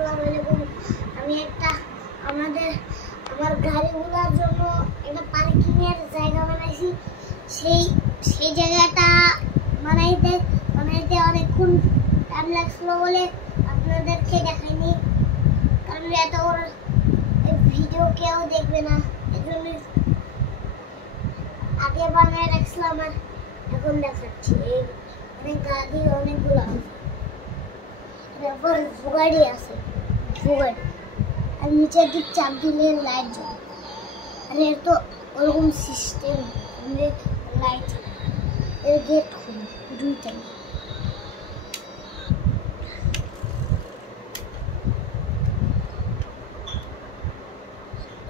আসসালামু আলাইকুম। আমি আমার গাড়িগুলোর জন্য একটা পার্কিং এর জায়গা বানাইছি। সেই জায়গাটা বানাইতে অনেকক্ষণ টাইম লাগছিল বলে আপনাদেরকে দেখাইনি, কারণ এত বড় ভিডিও কেউ দেখবে না, এর জন্য আগে বানিয়ে রাখছিলাম আর এখন দেখাচ্ছি। অনেকগুলো আছে, তারপর ভোগাড়ি আছে, ভোগাড়ি আর নিচের দিক চাপ দিলে লাইট জ্বলে। আর এর তো ওরকম সিস্টেম, লাইট এর গেট খুলে দুইটাই।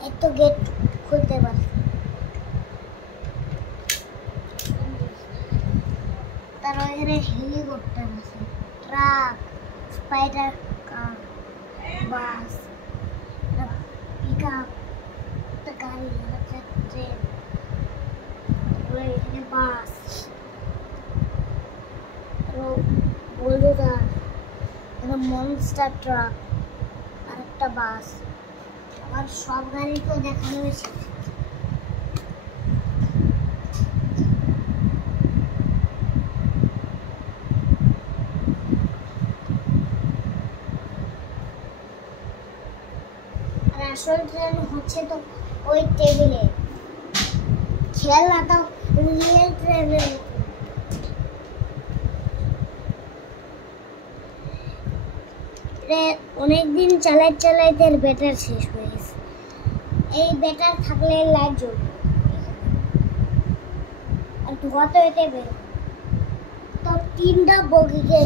এর তো গেট খুলতে পারে। তারপর এখানে হেলিকপ্টার আছে, ট্রাক, স্পাইডার কার, বাস, পিকআপ, গাড়ি, ট্রেন, তারপরে এখানে বাস, বোল্ডার, এখানে মনস্টার ট্রাক আর একটা বাস। আবার সব গাড়ি তো দেখানো হয়েছে। আসল ট্রেন হচ্ছে তো ওই টেবিলে, খেলনাটা রিয়েল ট্রেনের। অনেকদিন চালাইতে ব্যাটারি শেষ হয়ে গেছে। এই ব্যাটারি থাকলে লাইট জ্বলবে আর ধোঁয়া তো এতে বেরোবে। তো 3টা বগিকে